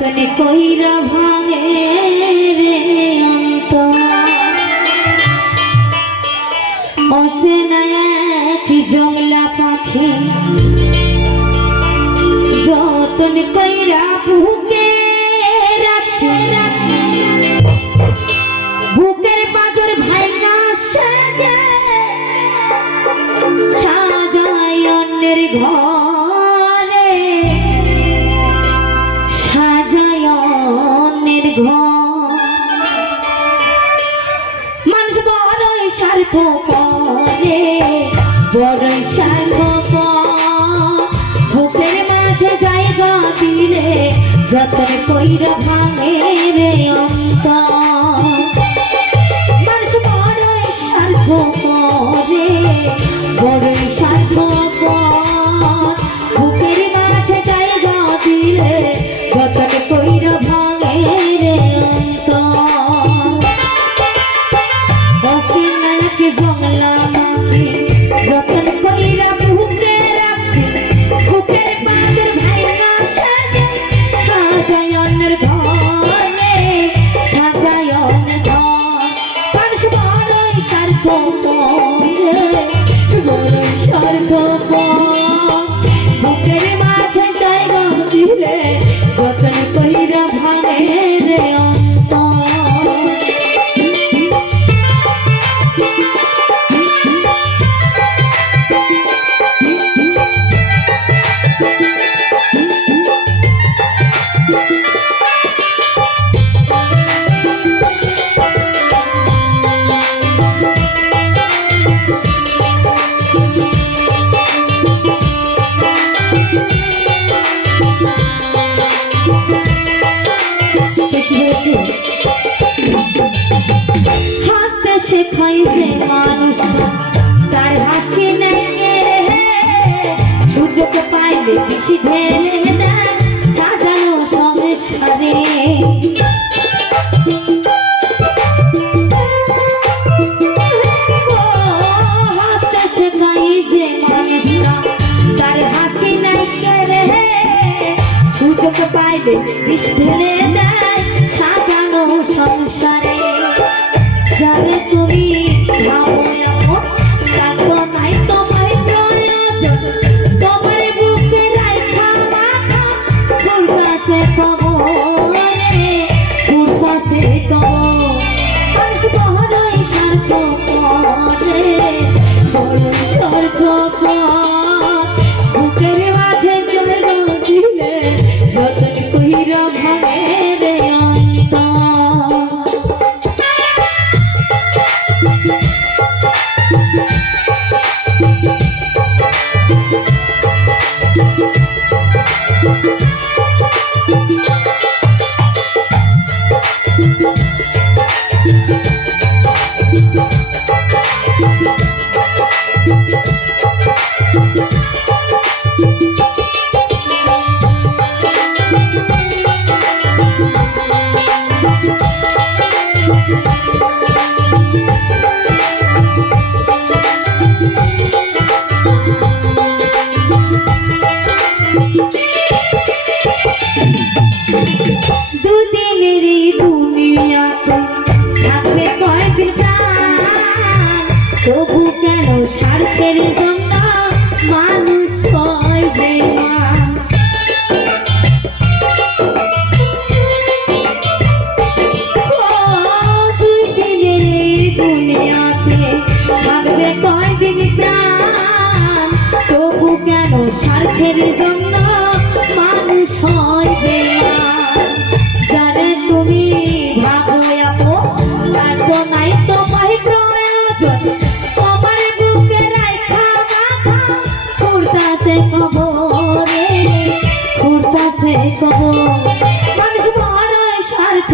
যতনে কইরা ভাঙে রে অন্তর অচেনা এক জংলা পাখি যতন কইরা বুকে রাখছে বুকের পাঁজর ভাইঙ্গা সাজায় অন্যের ঘরে সাজায় অন্যের ঘর মানুষ বড়ই স্বার্থ করে বড়ই স্বার্থ বুকের মাঝে জায়গা দিলে যতন কইরা ভাঙে রে অন্তর মানুষ বড়ই স্বার্থ করে বড়ই স্বার্থ বুকের মাঝে জায়গা দিলে যতন কইরা ভাঙে রে অন্তর অচেনা এক জংলা পাখি যতন কইরা বুকে রাখছে বুকের পাঁজর ভাইঙ্গা সাজায় অন্যের ঘরে সাজায় অন্যের ঘর মানুষ বড়ই স্বার্থ বড়ই স্বার্থ বুকের মাঝে জায়গা দিলে যতন কইরা ভাঙে রে অন্তর হাসতে শেখাইছে মানুষ তার হাসি নাই সুযোগ পাইলে বেশি ঢেলে দেয় সাজানো সংসারে হাসতে শেখাইছে মানুষ তার হাসি নাই সুযোগ পাইলে বেশি ঢেলে দেয় সাজানো সংসারে যারে তুমি ভাবো এমন তার তো নাই তোমায় প্রয়োজন তোমার বুকে রাখা মাথা ঘুরতাছে খবরে ঘুরতাছে খবর মানুষ বড়ই স্বার্থ করে বড়ই স্বার্থ বুকের মাঝে জায়গা দিলে যতন কইরা ভাঙে রে অন্তর দুদিনের দুনিয়াতে থাকবে কয়েকদিন প্রাণ তবু কেন স্বার্থের জন্য মানুষ হয় বেঈমান দুদিনের দুনিয়াতে থাকবে কয়েকদিন প্রাণ তবু কেন স্বার্থের জন্য মানুষ হয় বেঈমান যারে তুমি ভাবো আপন তার তো নাই তোমায় প্রয়োজন তোমার বুকে রাখা মাথা ঘুরতাছে কবরে ঘুরতাছে কবর মানুষ বড়ই স্বার্থ